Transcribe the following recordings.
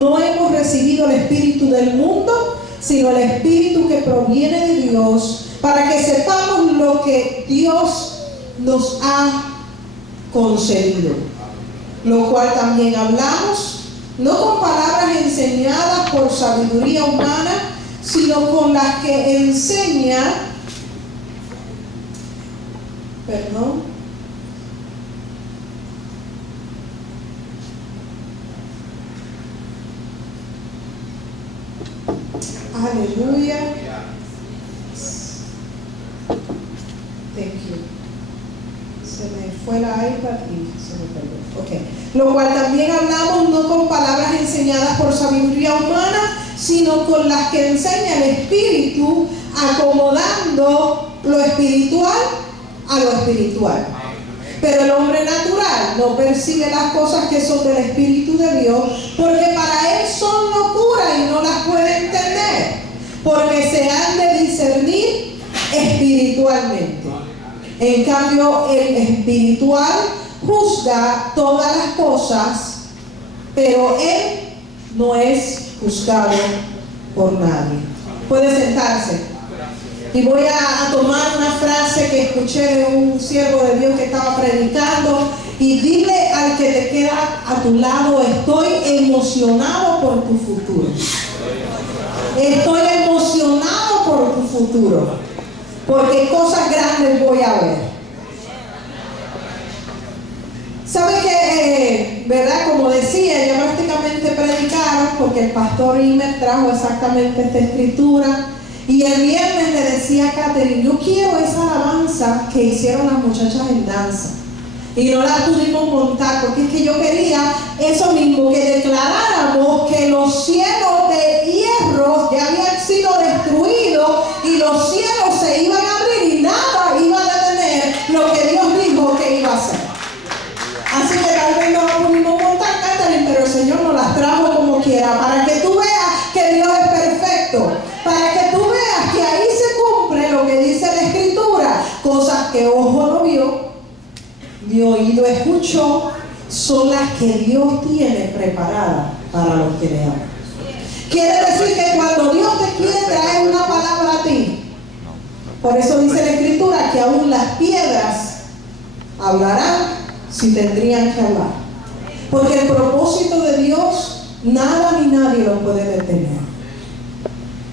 No hemos recibido el espíritu del mundo, sino el espíritu que proviene de Dios, para que sepamos lo que Dios nos ha concedido, lo cual también hablamos, no con palabras enseñadas por sabiduría humana, sino con las que enseña, aleluya. Thank you. Se me fue la iPad y se me perdió. Okay. Lo cual también hablamos no con palabras enseñadas por sabiduría humana, sino con las que enseña el Espíritu, acomodando lo espiritual a lo espiritual. Pero el hombre natural no percibe las cosas que son del Espíritu de Dios, porque para él son locura y no las puede entender, porque se han de discernir espiritualmente. En cambio, el espiritual juzga todas las cosas, pero él no es juzgado por nadie. Puede sentarse. Y voy a tomar una frase que escuché de un siervo de Dios que estaba predicando, y dile al que te queda a tu lado: estoy emocionado por tu futuro. Estoy emocionado por tu futuro, porque cosas grandes voy a ver. ¿Sabe qué? ¿Verdad? Como decía, ya prácticamente predicaron, porque el pastor Imer trajo exactamente esta escritura. Y el viernes le decía a Catherine: yo quiero esa alabanza que hicieron las muchachas en danza. Y no la pudimos montar, porque es que yo quería eso mismo, que declaráramos que los cielos de hierro ya habían sido destruidos y los cielos se iban a abrir y nada iba a detener lo que Dios dijo que iba a hacer. Así que tal vez no la pudimos montar, Catherine, pero el Señor nos las trajo como quiera, para que tú veas que Dios es perfecto, para que tú veas que ahí se cumple lo que dice la Escritura. Cosas que ojo no vio, ni oído escuchó, son las que Dios tiene preparadas para los que le aman. Quiere decir que cuando Dios te quiere traer una palabra a ti, por eso dice la Escritura que aún las piedras hablarán si tendrían que hablar, porque el propósito de Dios nada ni nadie lo puede detener.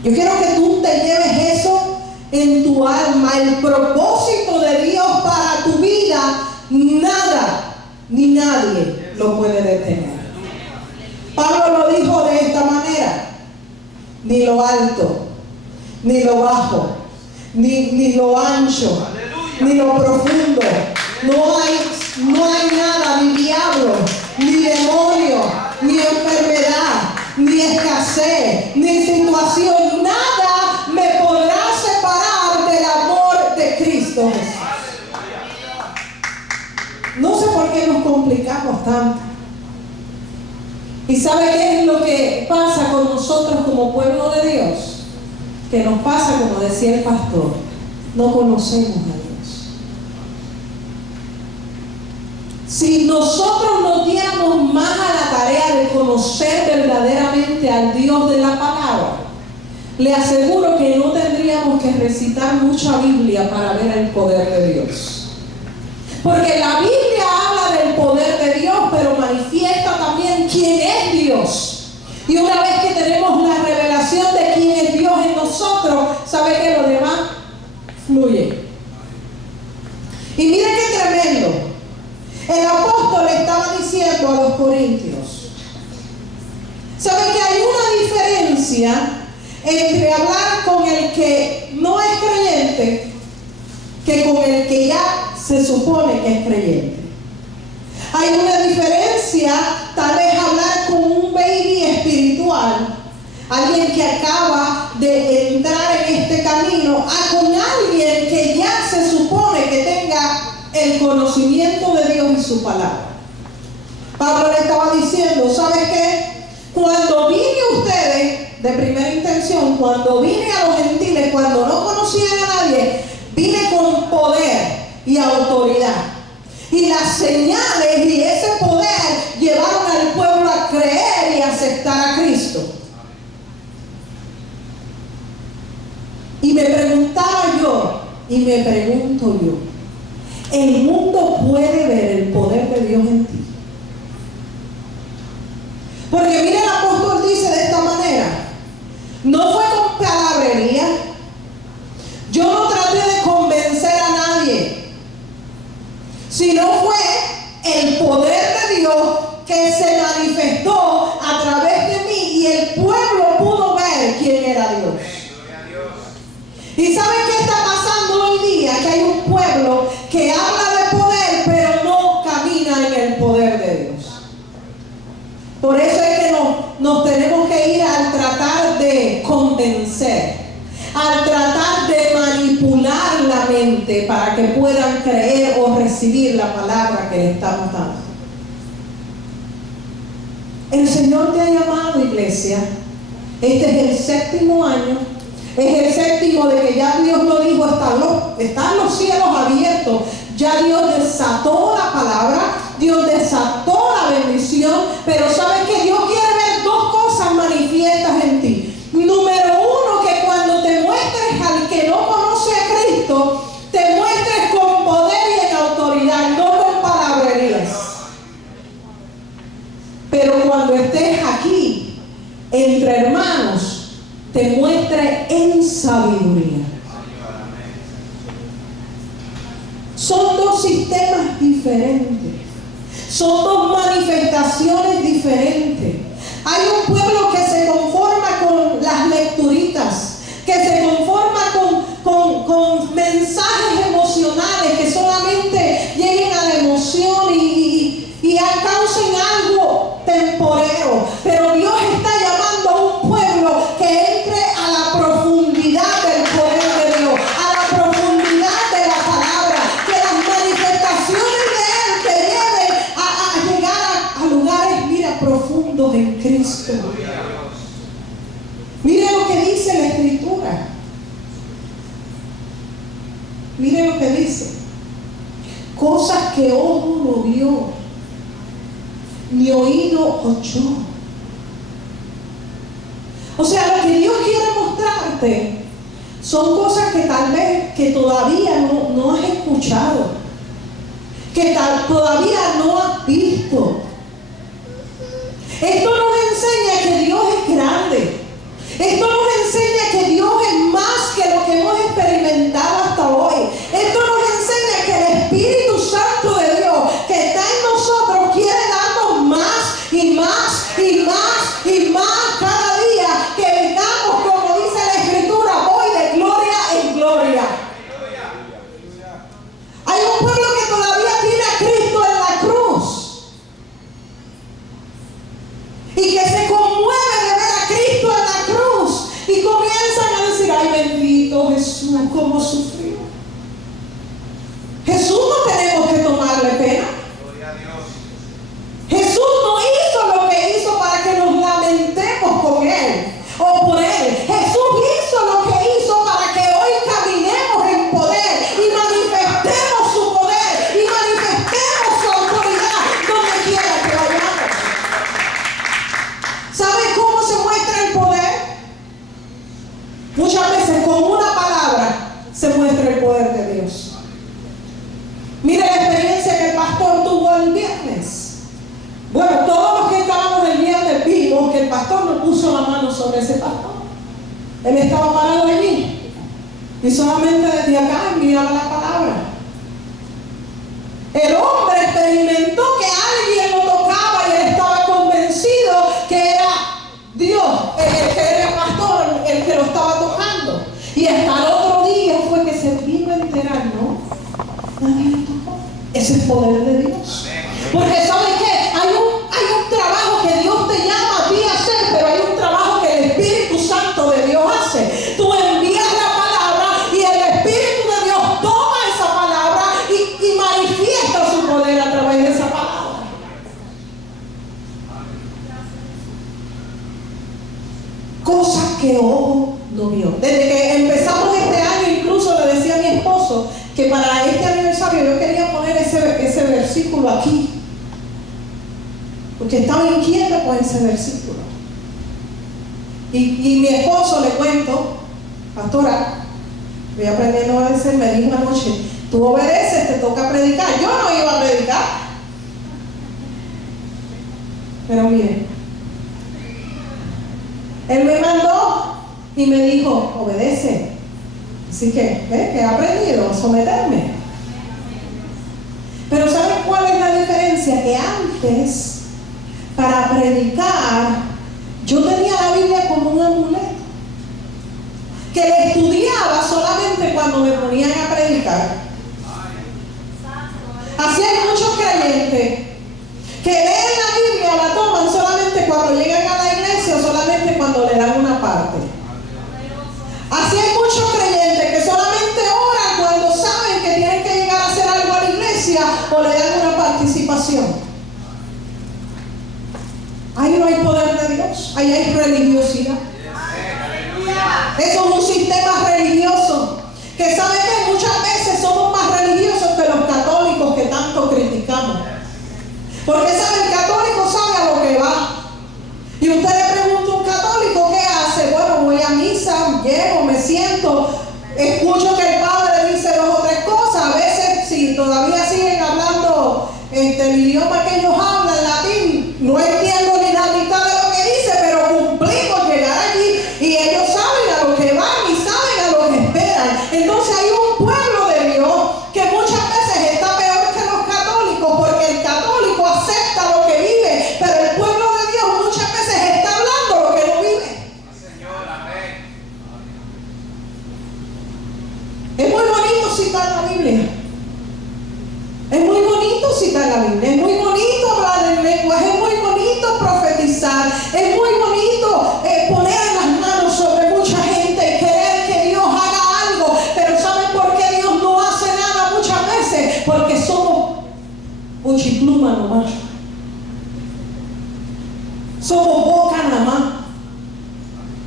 Yo quiero que tú te lleves eso en tu alma. El propósito de Dios para tu vida, nada ni nadie lo puede detener. Pablo lo dijo de esta manera: ni lo alto, ni lo bajo, ni lo ancho, ni lo profundo. No hay nada, ni diablo, ni demonio, ni enfermedad, ni escasez, ni situación, nada me podrá separar del amor de Cristo Jesús. No sé por qué nos complicamos tanto. ¿Y sabe qué es lo que pasa con nosotros como pueblo de Dios? Que nos pasa, como decía el pastor, no conocemos a Dios. Si nosotros nos diéramos más a la tarea de conocer verdaderamente al Dios de la palabra, le aseguro que no tendríamos que recitar mucha Biblia para ver el poder de Dios. Porque la Biblia habla del poder de Dios, pero manifiesta también quién es Dios. Y una vez que tenemos la revelación de quién es Dios en nosotros, ¿sabe que lo demás fluye? Y mire qué tremendo. El apóstol estaba diciendo a los corintios: ¿sabe que hay una diferencia entre hablar con el que no es creyente que con el que ya se supone que es creyente? Hay una diferencia, tal vez hablar con un baby espiritual, alguien que acaba de entrar en este camino, a con alguien que ya se supone que tenga el conocimiento de Dios y su palabra. Pablo le estaba diciendo: ¿sabes qué? Cuando vine a ustedes de primera intención, cuando vine a los gentiles, cuando no conocían a nadie, vine con poder y autoridad. Y las señales y ese poder llevaron al pueblo a creer y aceptar a Cristo. Y me preguntaba yo, y me pregunto yo, ¿el mundo puede ver el poder de Dios en ti? Porque mira, el apóstol dice de esta manera: no fue con palabrería, yo no traté de convencer a nadie, sino fue el poder de Dios que se manifestó a través de mí y el pueblo pudo ver quién era Dios. ¿Y saben qué está pasando hoy día? Que hay un pueblo que habla de poder pero no camina en el poder de Dios. Por eso es que nos tenemos que ir al tratar de convencer, al tratar de manipular la mente para que puedan creer o recibir la palabra que le estamos dando. El Señor te ha llamado, iglesia. Este es el 7º año. Es el 7º de que ya Dios lo dijo, están los cielos abiertos. Ya Dios desató la palabra, Dios desató la bendición. Pero ¿sabes qué? Dios quiere ver 2 cosas manifiestas en ti. Número 1, que cuando te muestres al que no conoce a Cristo, te muestres con poder y en autoridad, no con palabrerías. Pero cuando estés aquí, entre hermanos, te muestre en sabiduría. Son 2 sistemas diferentes. Son 2 manifestaciones diferentes. Hay un pueblo que se conforma con las lecturitas, que se conforma con mensajes emocionales que solamente lleguen a la emoción y causen algo temporero. Pero Dios está llamando a un pueblo que entre a la profundidad del poder de Dios, a la profundidad de la palabra, que las manifestaciones de Él te lleven a llegar a lugares, mira, profundos en Cristo. Mire lo que dice la Escritura. Mire lo que dice. Cosas que ojo no vio, ni oído oyó. O sea, lo que Dios quiere mostrarte son cosas que tal vez que todavía no has escuchado, que todavía no has visto. Esto nos enseña que Dios es grande. Esto nos enseña que Dios es más que lo que hemos experimentado hasta hoy. Esto nos enseña que el Espíritu Santo de Dios que está en nosotros quiere darnos más y más y más y más cada día, que vengamos, como dice la Escritura, voy de gloria en gloria. Hay un pueblo que todavía tiene a Cristo en la cruz y que se conmueve de ver a Cristo en la cruz y comienzan a decir: ay, bendito Jesús, cómo sufrió. Jesús no tenemos que tomarle pena. Jesús no hizo lo que hizo para que nos lamentemos con Él o por Él. Jesús hizo lo que hizo para que hoy caminemos en poder y manifestemos su poder y manifestemos su autoridad donde quiera que vayamos. ¿Sabe cómo se muestra el poder? Muchas veces con una palabra se muestra el poder de Dios. Mire la experiencia que el pastor tuvo el viernes. Bueno, todos los que estábamos el viernes vimos que el pastor no puso la mano sobre ese pastor. Él estaba parado allí y solamente desde acá enviaba la palabra. El hombre experimentó que alguien lo tocaba y él estaba convencido que era Dios, que era el pastor el que lo estaba tocando. Y hasta el otro día fue que se vino a enterar, ¿no? Nadie lo tocó. Ese es el poder de Dios. Porque ¿sabes qué? Hay un trabajo que Dios te llama a ti a hacer, pero hay un trabajo que el Espíritu Santo de Dios hace. Tú envías la palabra y el Espíritu de Dios toma esa palabra y manifiesta su poder a través de esa palabra. Cosas que ojo no vio. Desde que empezamos este año, incluso le decía a mi esposo que para este aniversario yo quería poner ese versículo aquí, porque estaba inquieta con ese versículo. Y mi esposo, le cuento, pastora, voy aprendiendo a obedecer, me dijo una noche, tú obedeces, te toca predicar. Yo no iba a predicar. Pero miren, él me mandó y me dijo, obedece. Así que he aprendido a someterme. Pero ¿saben cuál es la diferencia? Que antes, para predicar, yo tenía la Biblia como un amuleto, que le estudiaba solamente cuando me ponían a predicar. Así hay muchos creyentes que leen la Biblia, la toman solamente cuando llegan a la iglesia o solamente cuando le dan una parte. Así hay muchos creyentes que solamente oran cuando saben que tienen que llegar a hacer algo a la iglesia o le dan una participación. Ahí no hay poder de Dios, ahí hay religiosidad. Eso es un sistema religioso que sabe que muchas veces somos más religiosos que los católicos que tanto criticamos. Porque sabe, el católico sabe a lo que va. Y usted le pregunta a un católico qué hace. Bueno, voy a misa, llego, me siento, escucho que el padre dice 2 o 3 cosas. A veces, si todavía siguen hablando el idioma que ellos hablan, latín, no entiendo ni la mitad de lo que dice, pero cumplimos llegar allí y ellos saben a lo que van y saben a lo que esperan. Entonces hay un pueblo de Dios que muchas veces está peor que los católicos, porque el católico acepta lo que vive, pero el pueblo de Dios muchas veces está hablando lo que no vive. Señor, amén. Es muy bonito citar la Biblia. Es muy bonito citar la Biblia, es muy bonito hablar en lenguaje, es muy bonito profetizar, es muy bonito poner las manos sobre mucha gente y querer que Dios haga algo. Pero ¿saben por qué Dios no hace nada muchas veces? Porque somos buchipluma nomás. Somos boca nada más.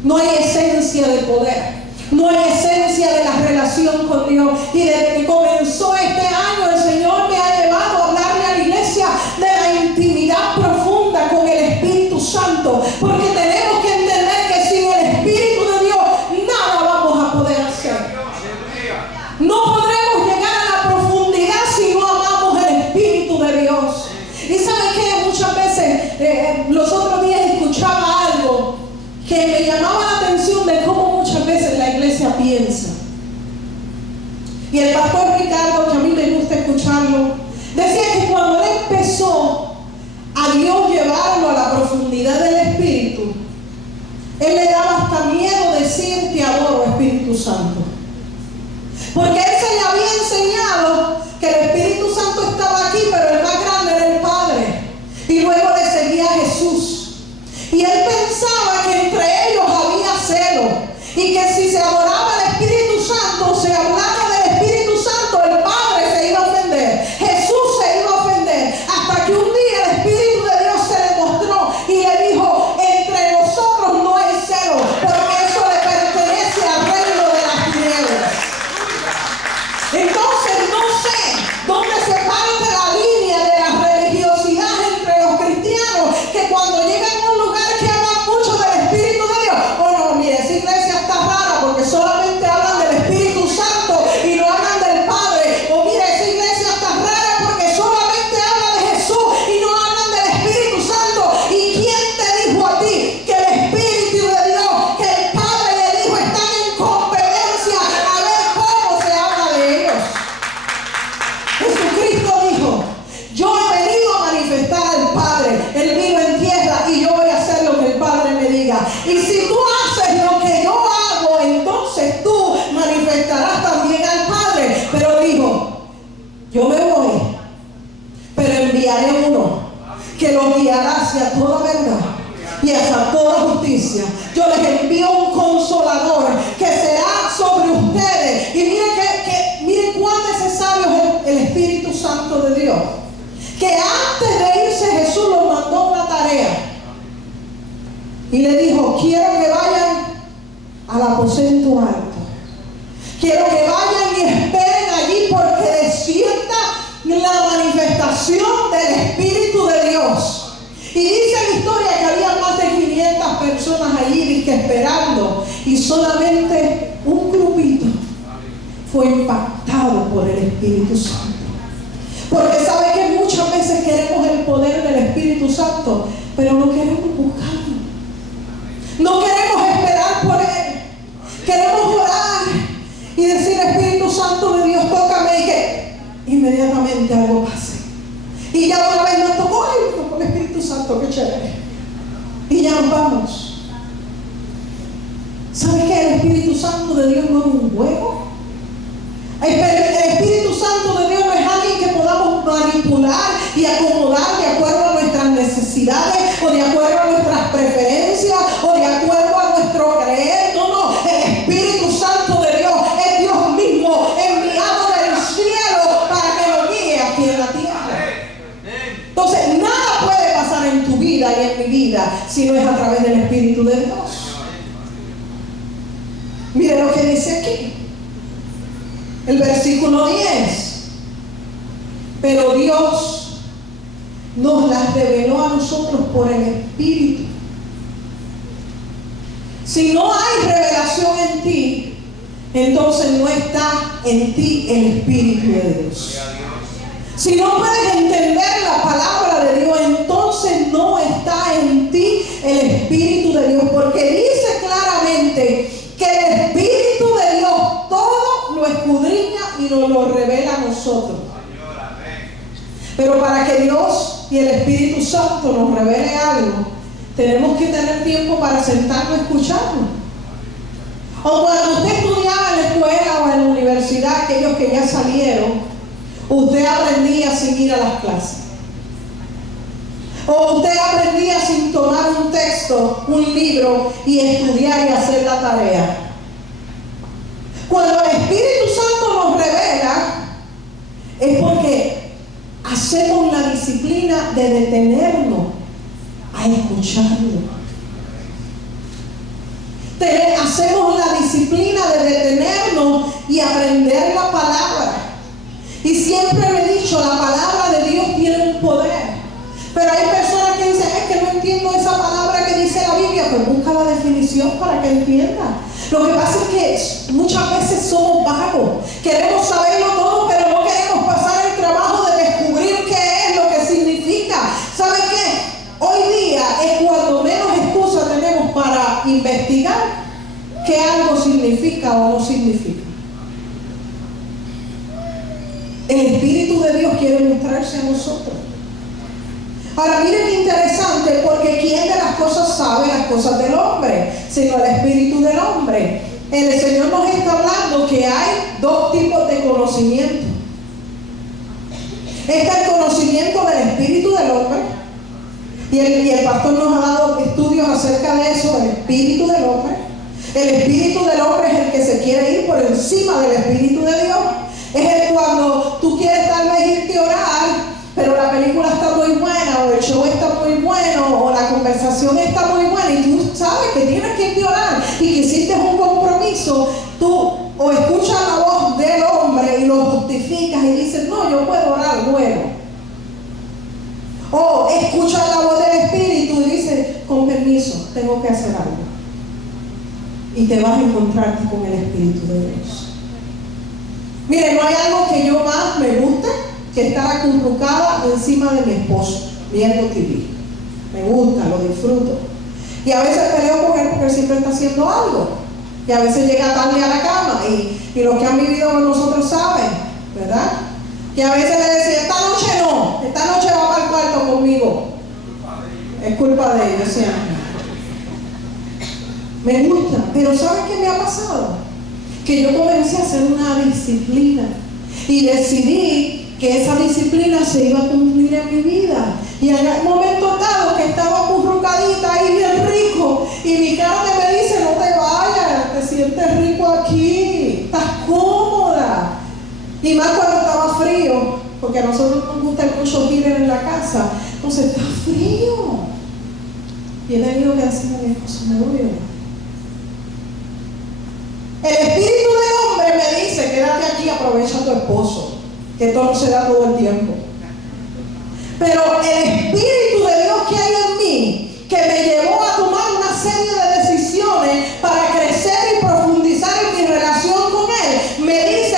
No hay esencia de poder. No hay esencia de la relación con Dios. Y desde que comenzó este año, el Señor me ha llevado a hablarle a la iglesia de la intimidad profunda con el Espíritu Santo. Porque tenemos que entender que sin el Espíritu de Dios nada vamos a poder hacer. No podremos llegar a la profundidad si no amamos el Espíritu de Dios. Y ¿saben qué? Muchas veces, los otros días escuchaba algo que me llamaba la atención de cómo muchas veces la iglesia piensa. Y el pastor Ricardo, que a mí me gusta escucharlo, decía que cuando él empezó a Dios llevarlo a la profundidad del Espíritu, él le daba hasta miedo decir te adoro, Espíritu Santo. Porque él se le había enseñado que el Espíritu Santo estaba aquí, pero el más grande era el Padre. Y luego le seguía a Jesús. Y él pensaba que entre ellos había celo y que si se adoraba al Espíritu Santo, se hablaba del Espíritu Santo, el Padre se iba a ofender, Jesús se iba a ofender, hasta que un día el Espíritu de Dios se le mostró y le dijo, entre nosotros no hay celo, porque eso le pertenece al reino de las tinieblas. Entonces no sé dónde se parte la línea de la religiosidad entre los cristianos, que cuando llegan a un lugar que hablan mucho del Espíritu de Dios, oh no, mire, esa iglesia está rara porque solamente hablan del Espíritu Santo y no hablan del Padre. O mire, esa iglesia está rara porque solamente habla de Jesús y no hablan del Espíritu Santo. ¿Y quién te dijo a ti que el Espíritu de Dios, que el Padre y el Hijo están en competencia a ver cómo se habla de ellos? Jesucristo dijo, yo he venido a manifestar al Padre. Él vino en tierra y yo voy a hacer lo que el Padre me diga. Y si tú haces lo que yo hago, entonces tú manifestarás también al Padre. Pero dijo, yo me voy, pero enviaré uno que los guiará hacia toda verdad y hacia toda justicia. Yo les envío un consolador que será sobre ustedes. Y miren cuán necesario es el Espíritu Santo de Dios, que antes de irse Jesús los mandó una tarea y le dijo, quiero que vayan al aposento alto, quiero que vayan y esperen allí, porque despierta la manifestación del Espíritu de Dios. Y dice la historia que había más de 500 personas allí esperando, y solamente un grupito fue impactado por el Espíritu Santo. Porque sabe que muchas veces queremos el poder del Espíritu Santo, pero no queremos buscarlo. No queremos esperar por Él. Queremos orar y decir: Espíritu Santo de Dios, tócame, y que inmediatamente algo pase. Y ya una vez nos tocó, me tocó el Espíritu Santo, qué chévere. Y ya nos vamos. ¿Sabes qué? El Espíritu Santo de Dios no es un juego. El Espíritu Santo de Dios no es alguien que podamos manipular y acomodar de acuerdo a nuestras necesidades, o de acuerdo a nuestras preferencias, o de acuerdo a nuestro creer. No, no. El Espíritu Santo de Dios es Dios mismo, enviado del cielo para que lo guíe aquí en la tierra. Entonces, nada puede pasar en tu vida y en mi vida si no es a través del Espíritu de Dios. Mire lo que dice aquí. El versículo 10. Pero Dios nos las reveló a nosotros por el Espíritu. Si no hay revelación en ti, entonces no está en ti el Espíritu de Dios. Si no puedes entender la palabra de Dios, entonces no está en ti el Espíritu de Dios. Porque dice claramente que el Espíritu de Dios todo lo escudriña y nos lo revela a nosotros. Pero para que Dios y el Espíritu Santo nos revele algo, tenemos que tener tiempo para sentarnos a escucharlo. O cuando usted estudiaba en la escuela o en la universidad, aquellos que ya salieron, usted aprendía sin ir a las clases. O usted aprendía sin tomar un texto, un libro y estudiar y hacer la tarea. Cuando el Espíritu Santo nos revela, es porque hacemos la disciplina de detenernos a escucharlo. Hacemos la disciplina de detenernos y aprender la palabra. Y siempre le he dicho, la palabra de Dios tiene un poder. Pero hay personas que dicen: es que no entiendo esa palabra que dice la Biblia. Pues busca la definición para que entienda. Lo que pasa es que muchas veces somos vagos. Queremos saberlo todo, pero no queremos pasar el trabajo de descubrir qué es lo que significa. ¿Sabe qué? Hoy día es cuando menos excusa tenemos para investigar qué algo significa o no significa. El Espíritu de Dios quiere mostrarse a nosotros. Ahora miren qué interesante, porque ¿quién de las cosas sabe las cosas del hombre? Sino el Espíritu del hombre. El Señor nos está hablando que hay dos tipos de conocimiento. Está el conocimiento del Espíritu del hombre, y el pastor nos ha dado estudios acerca de eso, del Espíritu del hombre. El Espíritu del hombre es el que se quiere ir por encima del Espíritu de Dios. Es el cuando tú quieres tal vez irte a orar, pero la película está muy buena, o el show está muy bueno, o la conversación está muy buena, y tú sabes que tienes que irte a orar y que hiciste un compromiso. Tú o escuchas la voz del hombre y lo justificas y dices: no, yo puedo orar luego. O escuchas la voz del Espíritu y dices: con permiso, tengo que hacer algo. Y te vas a encontrarte con el Espíritu de Dios. Mire, no hay algo que yo más me guste que estar acurrucada encima de mi esposo viendo TV. Me gusta, lo disfruto. Y a veces peleo con él porque él siempre está haciendo algo. Y a veces llega tarde a la cama. Y los que han vivido con nosotros saben, ¿verdad? Que a veces le decía: esta noche no, esta noche va para el cuarto conmigo. Es culpa de ellos siempre. Me gusta, pero ¿saben qué me ha pasado? Que yo comencé a hacer una disciplina y decidí que esa disciplina se iba a cumplir en mi vida. Y en un momento dado que estaba acurrucadita ahí bien rico, y mi carne me dice: no te vayas, te sientes rico aquí, estás cómoda. Y más cuando estaba frío, porque a nosotros nos gusta mucho heater en la casa. Entonces está frío. Y he tenido que decirle a mi esposo: me voy a ir. El Espíritu del hombre me dice: quédate aquí, aprovecha a tu esposo, que esto no se da todo el tiempo. Pero el Espíritu de Dios que hay en mí, que me llevó a tomar una serie de decisiones para crecer y profundizar en mi relación con Él, me dice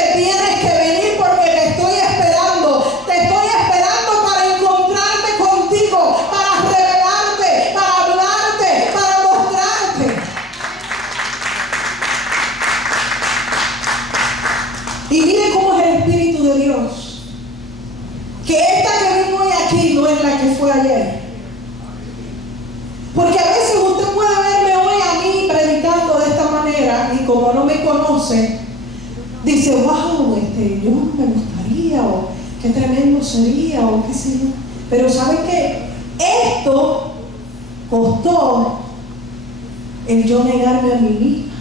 sería o qué sé yo. Pero ¿sabe qué? Esto costó el yo negarme a mí misma.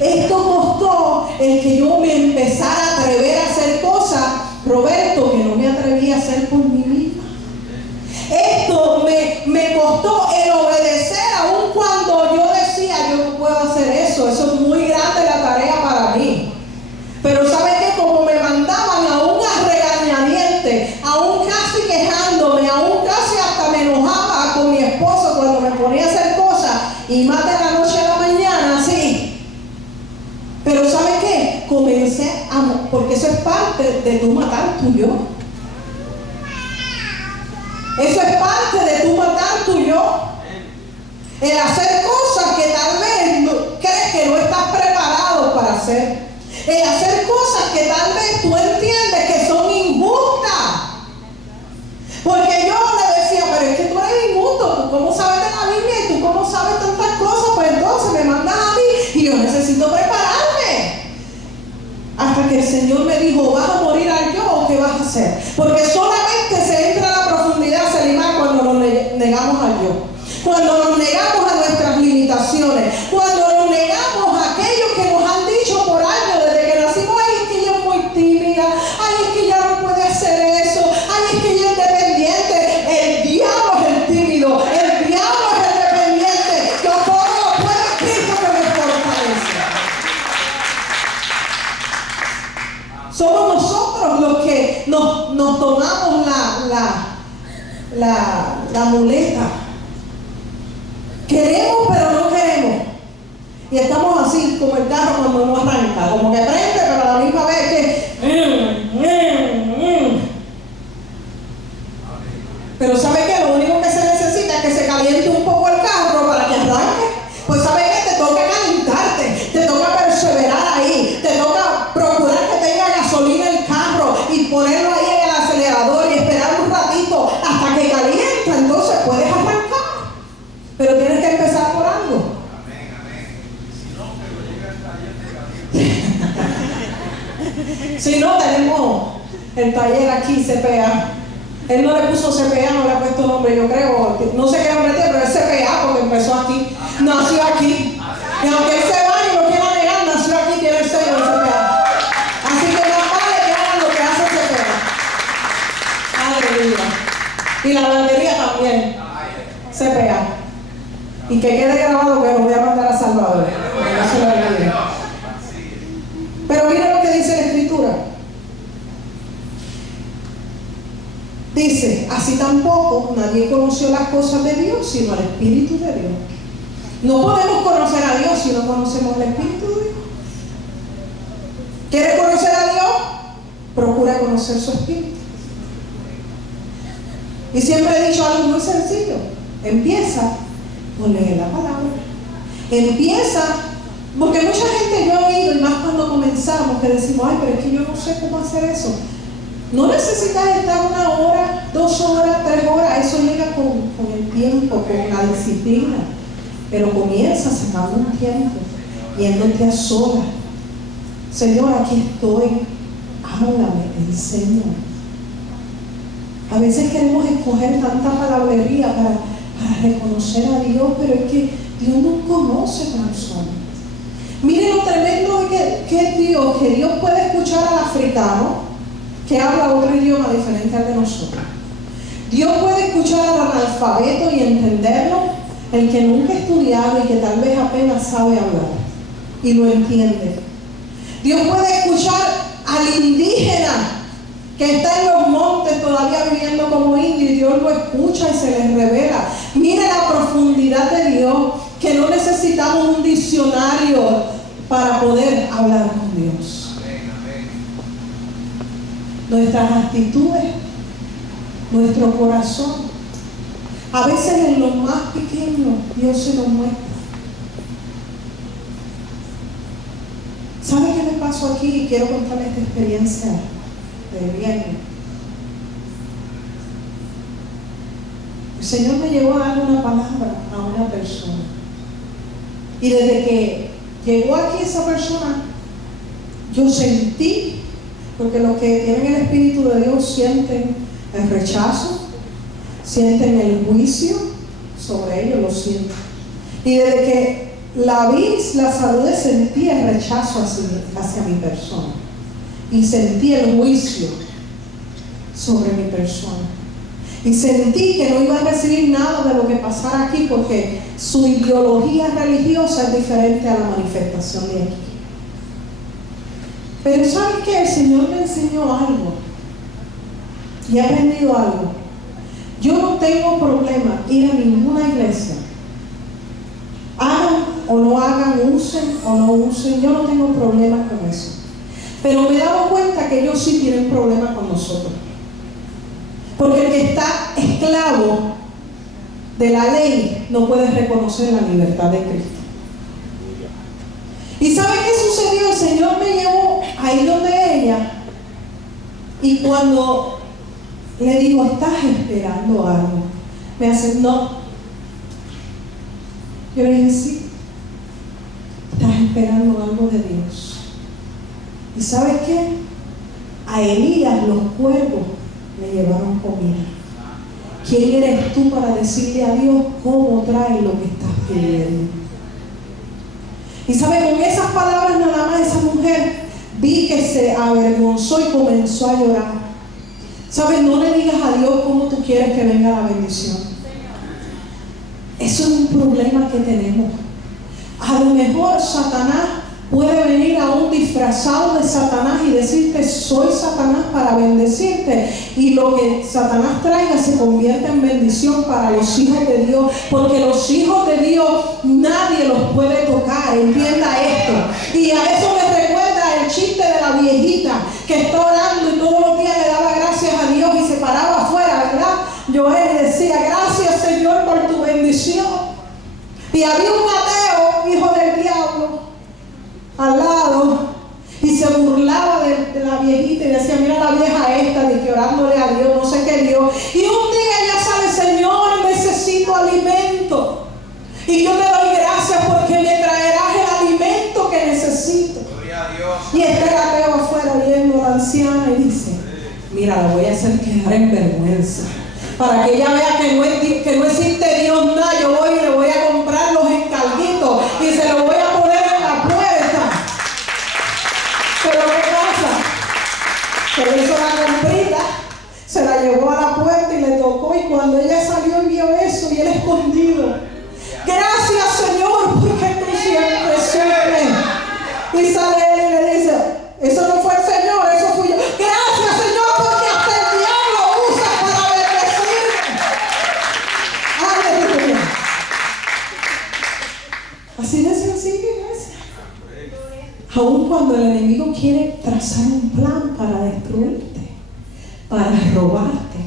Esto costó el que yo me empezara a atrever a hacer cosas, Roberto, que no me atrevía a hacer por mí misma. Esto me costó el obedecer aun cuando yo decía, yo no puedo hacer eso es muy grande la tarea para mí. Pero ¿sabe qué? Como me mandaban aún a regañadientes, aún casi quejándome, aún casi hasta me enojaba con mi esposo cuando me ponía a hacer cosas y más de la noche a la mañana, sí. Pero ¿sabe qué? Comencé a, porque eso es parte de tu matar tu yo. Eso es parte de tu matar tu yo. El hacer cosas que tal vez crees que no estás preparado para hacer. El hacer cosas que tal vez tú entiendes que son injustas. Porque yo le decía, pero es que tú eres injusto, ¿tú cómo sabes de la Biblia y tú cómo sabes tantas cosas? Pues entonces me mandas a mí y yo necesito prepararme. Hasta que el Señor me dijo, ¿vas a morir al yo o qué vas a hacer? Porque solamente se entra a la profundidad, Selimar, cuando nos negamos al yo. Cuando nos negamos a nuestras limitaciones. Cuando nos negamos a aquellos que nos han dicho por años desde que nacimos, ay, es que ella es muy tímida, ay, es que ella no puede hacer eso, ay, es que ella es dependiente. El diablo es el tímido, el diablo es el dependiente. Yo todo lo puedo en Cristo que me fortalece. Somos nosotros los que nos tomamos la muleta. Queremos pero no queremos. Y estamos así como el carro cuando no arranca, como que prende pero a la misma vez que Pero ¿sabe qué? Lo único que se necesita es que se caliente un poco el carro para que arranque. Pues ¿sabe qué? Te toca calentarte, te toca perseverar ahí, te toca procurar que tenga gasolina el carro y ponerlo ahí en el acelerador y esperar un ratito hasta que calienta, entonces puedes arrancar. Pero tienes que empezar por algo. Amén, amén. Si no, pero llega el taller de Si no, tenemos el taller aquí, CPA. Él no le puso CPA, no le ha puesto nombre, yo creo. No sé qué nombre tiene, pero es CPA porque empezó aquí. Nació aquí. Y aunque él se vaya y lo quiera negar, nació aquí, tiene el sello de CPA. Así que más vale que hagan lo que hace CPA. Aleluya. Y la bandería también. CPA. Y que quede grabado que lo voy a mandar a Salvador. Pero mira lo que dice la Escritura. Dice, así tampoco nadie conoció las cosas de Dios sino el Espíritu de Dios. No podemos conocer a Dios si no conocemos el Espíritu de Dios. ¿Quieres conocer a Dios? Procura conocer su Espíritu. Y siempre he dicho algo muy sencillo. Empieza por leer la palabra. Empieza, porque mucha gente yo he oído, y más cuando comenzamos, que decimos, ay, pero es que yo no sé cómo hacer eso. No necesitas estar 1 hora, 2 horas, 3 horas, eso llega con el tiempo, con la disciplina. Pero comienza sacando un tiempo, yéndote a solas. Señor, aquí estoy, háblame, enséñame. A veces queremos escoger tanta palabrería para reconocer a Dios, pero es que Dios nos conoce como somos. Miren lo tremendo que es Dios, que Dios puede escuchar al africano que habla otro idioma diferente al de nosotros. Dios puede escuchar al analfabeto y entenderlo, el que nunca ha estudiado y que tal vez apenas sabe hablar y lo entiende. Dios puede escuchar al indígena que está en los montes todavía viviendo como indio y Dios lo escucha y se les revela. Mire la profundidad de Dios, que no necesitamos un diccionario para poder hablar con Dios. Nuestras actitudes, nuestro corazón, a veces en lo más pequeño Dios se nos muestra. ¿Sabe qué me pasó aquí? Quiero contarles esta experiencia de viernes. El Señor me llevó a dar una palabra a una persona. Y desde que llegó aquí esa persona, yo sentí Porque los que tienen el Espíritu de Dios sienten el rechazo, sienten el juicio sobre ellos, lo sienten. Y desde que la vi, la saludé, sentí el rechazo hacia mi persona. Y sentí el juicio sobre mi persona. Y sentí que no iba a recibir nada de lo que pasara aquí porque su ideología religiosa es diferente a la manifestación de aquí. Pero ¿saben qué? El Señor me enseñó algo. Y he aprendido algo. Yo no tengo problema ir a ninguna iglesia. Hagan o no hagan, usen o no usen. Yo no tengo problema con eso. Pero me he dado cuenta que ellos sí tienen problemas con nosotros. Porque el que está esclavo de la ley no puede reconocer la libertad de Cristo. ¿Y sabe qué sucedió? El Señor me llevó ahí donde ella. Y cuando le digo, ¿estás esperando algo? Me hace, no. Yo le dije, sí. Estás esperando algo de Dios. ¿Y sabes qué? A Elías los cuervos le llevaron comida. ¿Quién eres tú para decirle a Dios cómo trae lo que estás pidiendo? Y sabe, con esas palabras nada más esa mujer vi que se avergonzó y comenzó a llorar. ¿Sabes? No le digas a Dios cómo tú quieres que venga la bendición. Eso es un problema que tenemos. A lo mejor Satanás puede venir aún disfrazado de Satanás y decirte, soy Satanás para bendecirte. Y lo que Satanás traiga se convierte en bendición para los hijos de Dios. Porque los hijos de Dios nadie los puede tocar. Entienda esto. Y a eso me recuerda el chiste de la viejita que está orando y todos los días le daba gracias a Dios y se paraba afuera, ¿verdad? Joel decía, gracias Señor por tu bendición. Y había un ateo, hijo del diablo, al lado, y se burlaba de la viejita y decía, mira la vieja esta, de que orándole a Dios, no sé qué Dios. Y un día ella sale, Señor, necesito alimento. Y yo te doy gracias porque me traerás el alimento que necesito. Gloria a Dios. Y está el ateo afuera viendo a la anciana y dice, mira, la voy a hacer quedar en vergüenza. Para que ella vea que no existe Dios nada, yo voy y le voy a comprar los encarguitos y se los voy a poner en la puerta. Pero ¿qué pasa? Que hizo la comprita, se la llevó a la puerta y le tocó, y cuando ella salió y vio eso y él escondido, gracias Señor porque tú siempre sirves. Y sale él y le dice, eso no fue el Señor, eso fui yo. Gracias Señor porque hasta el diablo usa para bendecirme. Aleluya. Así de sencillo, iglesia. Aun cuando el enemigo quiere trazar un plan para destruirte, para robarte,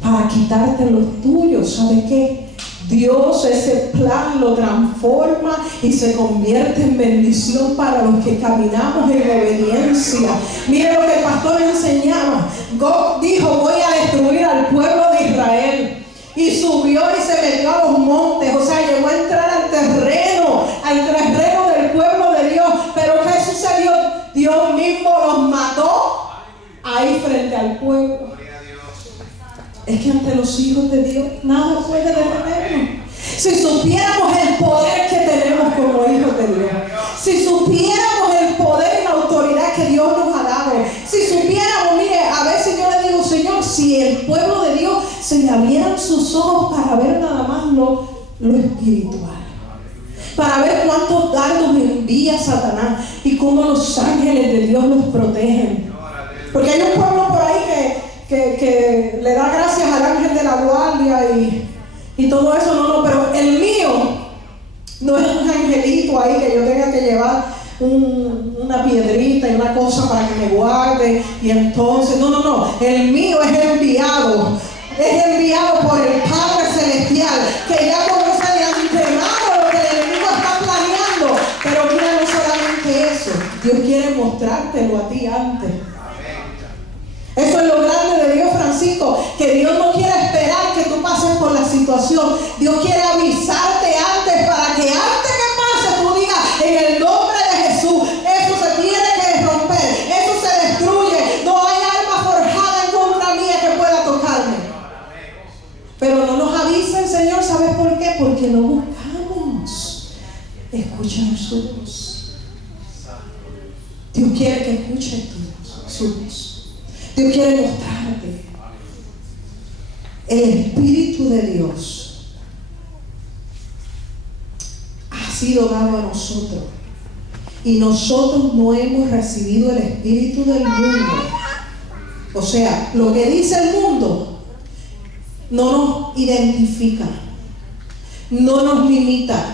para quitarte los tuyos, ¿sabe qué? Dios ese plan lo transforma y se convierte en bendición para los que caminamos en obediencia. Mire lo que el pastor enseñaba. God dijo, voy a destruir al pueblo de Israel. Y subió y se metió a los montes. O sea, llegó a entrar al terreno del pueblo de Dios. Pero ¿qué sucedió? Dios mismo los mató ahí frente al pueblo. Es que ante los hijos de Dios nada puede detenernos. Si supiéramos el poder que tenemos como hijos de Dios, si supiéramos el poder y la autoridad que Dios nos ha dado, si supiéramos, mire, a veces yo le digo, Señor, si el pueblo de Dios se le abrieran sus ojos para ver nada más lo espiritual, para ver cuántos dardos envía Satanás y cómo los ángeles de Dios los protegen. Porque hay un pueblo por ahí que le da gracias al ángel de la guardia y todo eso, no, pero el mío no es un angelito ahí que yo tenga que llevar una piedrita y una cosa para que me guarde y entonces, no, el mío es enviado por el Padre Celestial, que ya conoce de antemano lo que el enemigo está planeando. Pero mira, no solamente eso, Dios quiere mostrártelo a ti antes. Eso es lo grande de Dios, Francisco, que Dios no quiere esperar que tú pases por la situación. Dios quiere avisarte antes para que antes que pase tú digas, en el nombre de Jesús, eso se tiene que romper, eso se destruye, escuchar su voz. Dios quiere que escuches su voz. Dios quiere mostrarte. El Espíritu de Dios ha sido dado a nosotros. Y nosotros no hemos recibido el espíritu del mundo. O sea, lo que dice el mundo no nos identifica, no nos limita.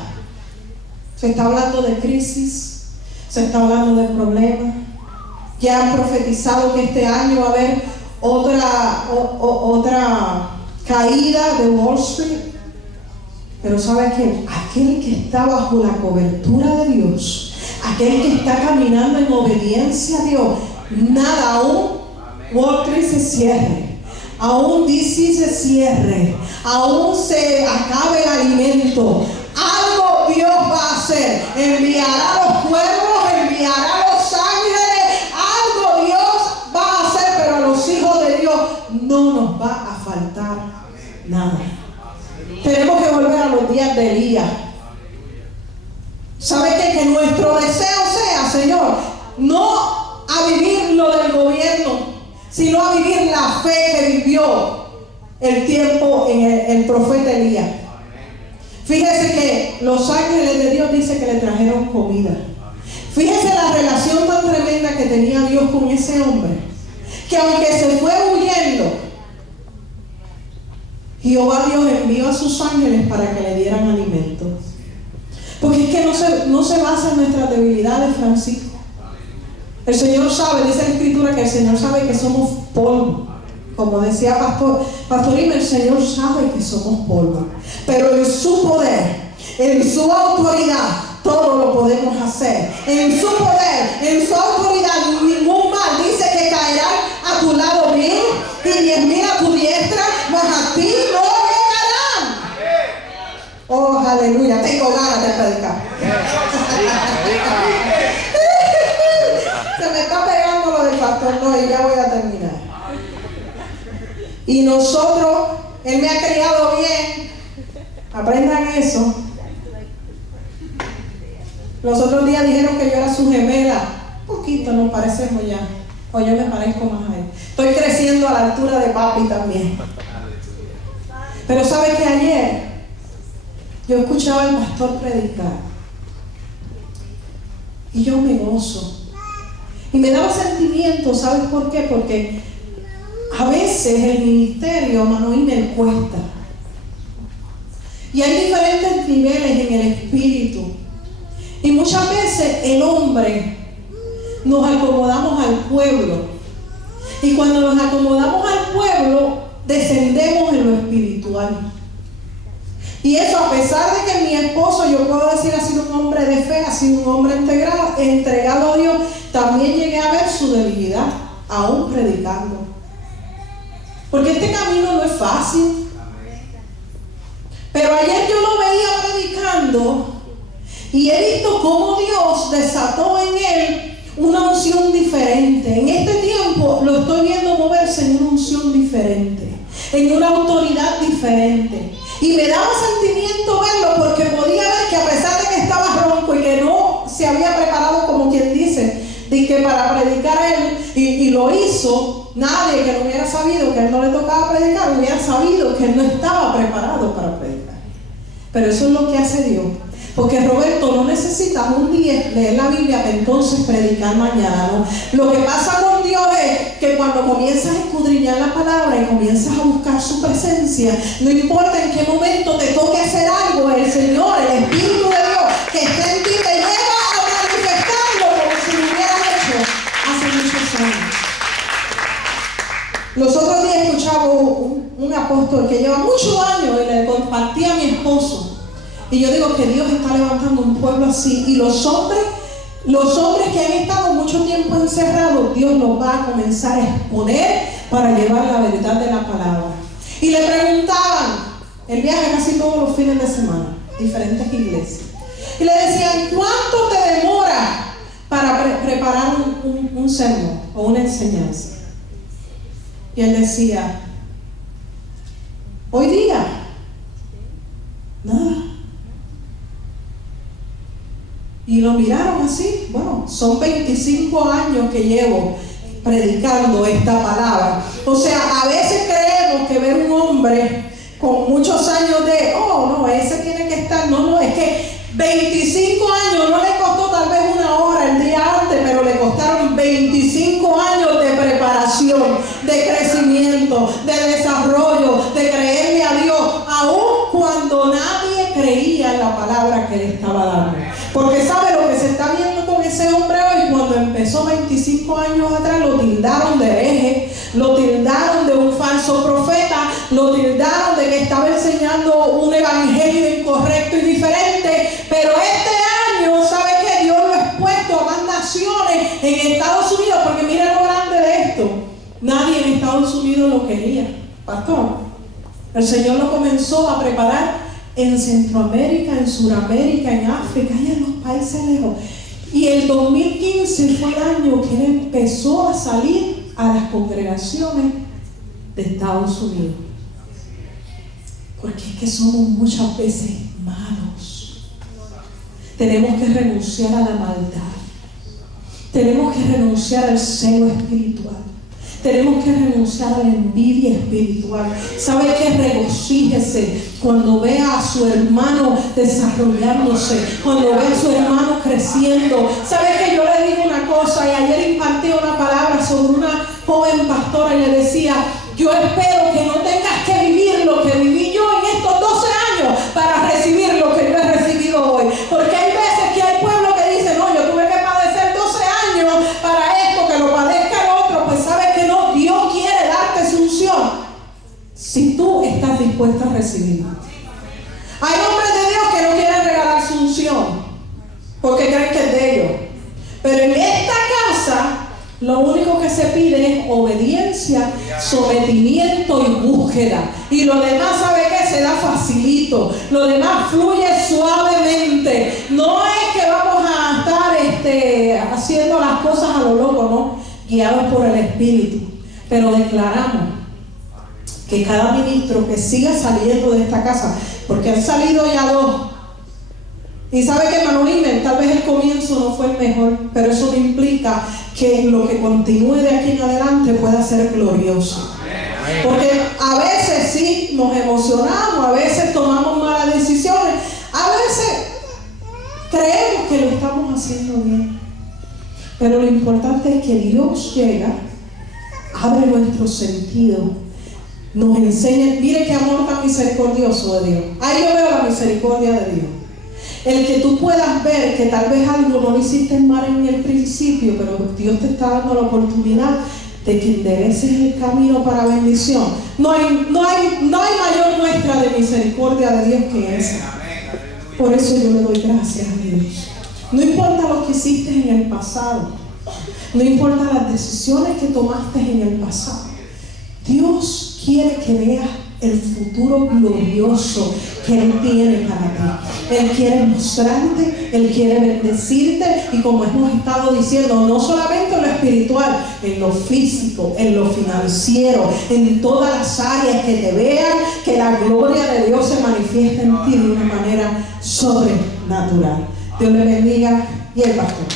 Se está hablando de crisis, se está hablando de problemas. Ya han profetizado que este año va a haber otra caída de Wall Street. Pero ¿sabe qué? Aquel que está bajo la cobertura de Dios, aquel que está caminando en obediencia a Dios, nada, aún Wall Street se cierre, aún DC se cierre, aún se acabe el alimento, algo Dios va a hacer. Enviará a los cuervos, enviará a los ángeles, algo Dios va a hacer, pero a los hijos de Dios no nos va a faltar nada. Tenemos que volver a los días de Elías. ¿Sabe qué? Que nuestro deseo sea, Señor, no a vivir lo del gobierno, sino a vivir la fe que vivió el tiempo en el profeta Elías. Fíjese que los ángeles de Dios dice que le trajeron comida. Fíjese la relación tan tremenda que tenía Dios con ese hombre, que aunque se fue huyendo, Jehová Dios envió a sus ángeles para que le dieran alimento. Porque es que no se basa en nuestras debilidades, Francisco. El Señor sabe, dice la Escritura, que el Señor sabe que somos polvo. Como decía Pastor Imer, el Señor sabe que somos polvo. Pero en su poder, en su autoridad, todo lo podemos hacer. En su poder, en su autoridad, ningún mal dice que caerá a tu lado bien y 10,000 a tu diestra, mas a ti no llegarán. Oh, aleluya, tengo ganas de predicar. Se me está pegando lo del pastor, no, y ya voy a terminar. Y nosotros, él me ha criado bien. Aprendan eso. Los otros días dijeron que yo era su gemela. Un poquito nos parecemos ya. O yo me parezco más a él. Estoy creciendo a la altura de papi también. Pero ¿sabe que ayer yo escuchaba al pastor predicar? Y yo me gozo. Y me daba sentimiento, ¿sabes por qué? Porque a veces el ministerio, Manoí, me cuesta. Y hay diferentes niveles en el espíritu. Y muchas veces el hombre nos acomodamos al pueblo. Y cuando nos acomodamos al pueblo, descendemos en lo espiritual. Y eso, a pesar de que mi esposo, yo puedo decir, ha sido un hombre de fe, ha sido un hombre entregado a Dios, también llegué a ver su debilidad, aún predicando. Porque este camino no es fácil. Pero ayer yo lo veía predicando y he visto cómo Dios desató en él una unción diferente. En este tiempo lo estoy viendo moverse en una unción diferente, en una autoridad diferente. Y me daba sentimiento verlo, porque podía ver que a pesar de que estaba ronco y que no se había preparado, como quien dice, de que para predicar él, y lo hizo, nadie que no hubiera sabido que a él no le tocaba predicar hubiera sabido que él no estaba preparado para predicar. Pero eso es lo que hace Dios. Porque Roberto, no necesitas un día leer la Biblia para entonces predicar mañana, ¿no? Lo que pasa con Dios es que cuando comienzas a escudriñar la palabra y comienzas a buscar su presencia, no importa en qué momento te toque hacer algo, el Señor, el Espíritu de Dios que está en ti te lleva a manifestarlo como si lo hubieras hecho hace muchos años. Los otros días escuchaba un apóstol que lleva muchos años y le compartía a mi esposo. Y yo digo que Dios está levantando un pueblo así. Y los hombres que han estado mucho tiempo encerrados, Dios los va a comenzar a exponer para llevar la verdad de la palabra. Y le preguntaban, él viaja casi todos los fines de semana, diferentes iglesias. Y le decían, ¿cuánto te demora para preparar un sermón o una enseñanza? Y él decía, hoy día, nada. Y lo miraron así. Bueno, son 25 años que llevo predicando esta palabra. O sea, a veces creemos que ver un hombre con muchos años de, oh, no, ese tiene que estar, no, es que 25 años no le costó tal vez una hora el día antes, pero le costaron 25 años de preparación, de crecimiento, de desarrollo, de creerle a Dios, aun cuando nadie creía en la palabra que le estaba dando. Porque sabe lo que se está viendo con ese hombre hoy. Cuando empezó 25 años atrás, lo tildaron de hereje, lo tildaron de un falso profeta, lo tildaron de que estaba enseñando un evangelio incorrecto y diferente. Pero este año, ¿sabe qué? Dios lo ha expuesto a más naciones en Estados Unidos, porque mira lo grande de esto. Nadie en Estados Unidos lo quería, pastor. El Señor lo comenzó a preparar en Centroamérica, en Sudamérica, en África y en los países lejos. Y el 2015 fue el año que él empezó a salir a las congregaciones de Estados Unidos. Porque es que somos muchas veces malos. Tenemos que renunciar a la maldad. Tenemos que renunciar al celo espiritual. Tenemos que renunciar a la envidia espiritual. ¿Sabe qué? Regocíjese cuando vea a su hermano desarrollándose, cuando vea a su hermano creciendo. ¿Sabe qué? Yo le digo una cosa, y ayer impartí una palabra sobre una joven pastora y le decía, yo espero que no tengas que vivir lo que viví yo en estos 12 años para recibir lo que yo he recibido hoy. Porque hay veces que hay pueblos que dicen, no, yo tuve que padecer 12 años para esto, que lo padezca el otro. Pues sabes que no, Dios quiere darte su unción si tú estás dispuesta a recibirla. Hay hombres de Dios que no quieren regalar su unción porque creen que es de ellos. Pero en esta casa lo único que se pide es obediencia, sometimiento y búsqueda. Y lo demás, ¿sabe qué? Se da facilito. Lo demás fluye suavemente. No es que vamos a estar haciendo las cosas a lo loco, ¿no? Guiados por el Espíritu. Pero declaramos que cada ministro que siga saliendo de esta casa, porque han salido ya 2. Y sabe que hermano Imer, tal vez el comienzo no fue el mejor, pero eso no implica que lo que continúe de aquí en adelante pueda ser glorioso. Porque a veces sí nos emocionamos, a veces tomamos malas decisiones, a veces creemos que lo estamos haciendo bien. Pero lo importante es que Dios llega, abre nuestro sentido, nos enseña. Mire qué amor tan misericordioso de Dios. Ahí yo veo la misericordia de Dios. El que tú puedas ver que tal vez algo no lo hiciste mal en el principio, pero Dios te está dando la oportunidad de que endereces el camino para bendición. No hay mayor muestra de misericordia de Dios que esa. Por eso yo le doy gracias a Dios. No importa lo que hiciste en el pasado, no importa las decisiones que tomaste en el pasado, Dios quiere que veas el futuro glorioso que Él tiene para ti. Él quiere mostrarte, Él quiere bendecirte, y como hemos estado diciendo, no solamente en lo espiritual, en lo físico, en lo financiero, en todas las áreas, que te vean, que la gloria de Dios se manifieste en ti de una manera sobrenatural. Dios le bendiga. Y el pastor.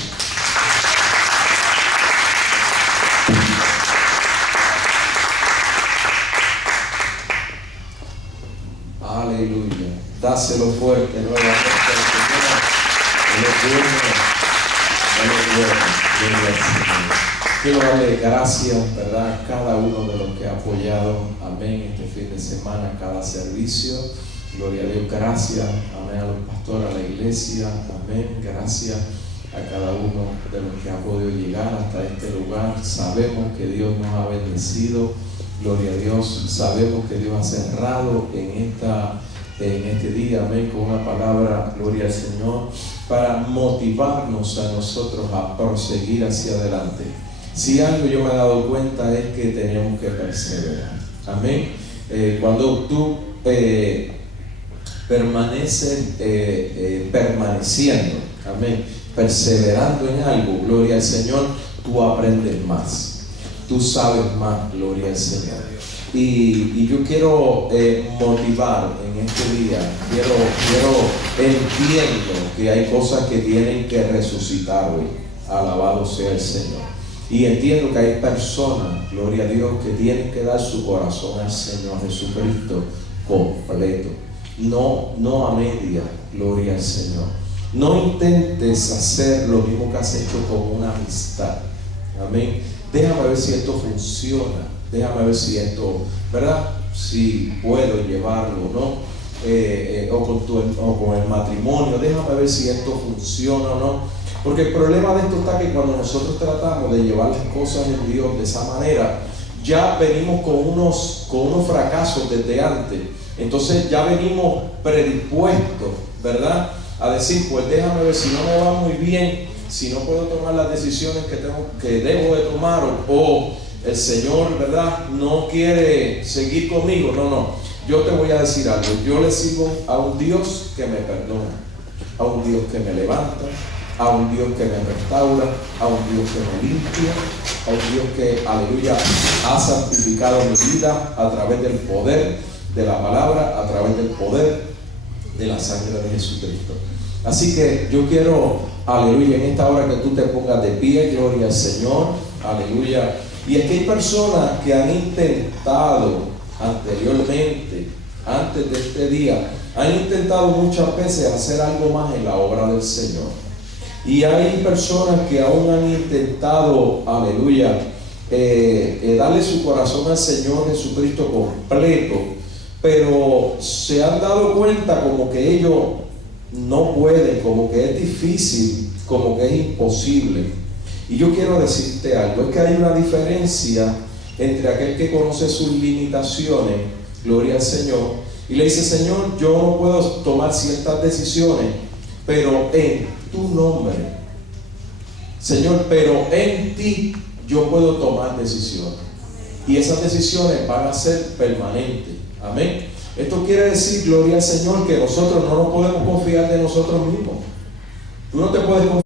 Aleluya. Dáselo fuerte nuevamente al Señor. Él es bueno. Gloria al Señor. Quiero darle gracias, ¿verdad?, a cada uno de los que ha apoyado, amén, este fin de semana, cada servicio. Gloria a Dios. Gracias, amén, a los pastores, a la iglesia, amén. Gracias a cada uno de los que ha podido llegar hasta este lugar. Sabemos que Dios nos ha bendecido. Gloria a Dios. Sabemos que Dios ha cerrado en este día, amén, con una palabra, gloria al Señor, para motivarnos a nosotros a proseguir hacia adelante. Si algo yo me he dado cuenta es que tenemos que perseverar, amén. Cuando tú permaneces permaneciendo, amén, perseverando en algo, gloria al Señor, tú aprendes más, tú sabes más, gloria al Señor. Y yo quiero motivar en este día, entiendo que hay cosas que tienen que resucitar hoy, alabado sea el Señor. Y entiendo que hay personas, gloria a Dios, que tienen que dar su corazón al Señor Jesucristo completo, no a media, gloria al Señor. No intentes hacer lo mismo que has hecho con una amistad, amén. Déjame ver si esto funciona, déjame ver si esto, ¿verdad? Si puedo llevarlo, ¿no? O con el matrimonio, déjame ver si esto funciona o no. Porque el problema de esto está que cuando nosotros tratamos de llevar las cosas en Dios de esa manera, ya venimos con unos fracasos desde antes. Entonces ya venimos predispuestos, ¿verdad? A decir, pues déjame ver si no me va muy bien, si no puedo tomar las decisiones que debo de tomar, o el Señor, ¿verdad?, no quiere seguir conmigo. No, yo te voy a decir algo. Yo le sirvo a un Dios que me perdona, a un Dios que me levanta, a un Dios que me restaura, a un Dios que me limpia, a un Dios que, aleluya, ha santificado mi vida a través del poder de la palabra, a través del poder de la sangre de Jesucristo. Así que yo quiero, aleluya, en esta hora que tú te pongas de pie, gloria al Señor, aleluya. Y es que hay personas que han intentado anteriormente, antes de este día, han intentado muchas veces hacer algo más en la obra del Señor. Y hay personas que aún han intentado, aleluya, darle su corazón al Señor Jesucristo completo, pero se han dado cuenta como que ellos no pueden, como que es difícil, como que es imposible. Y yo quiero decirte algo, es que hay una diferencia entre aquel que conoce sus limitaciones, gloria al Señor, y le dice, Señor, yo no puedo tomar ciertas decisiones, pero en tu nombre, Señor, pero en ti yo puedo tomar decisiones, y esas decisiones van a ser permanentes, amén. Esto quiere decir, gloria al Señor, que nosotros no nos podemos confiar de nosotros mismos. Tú no te puedes confiar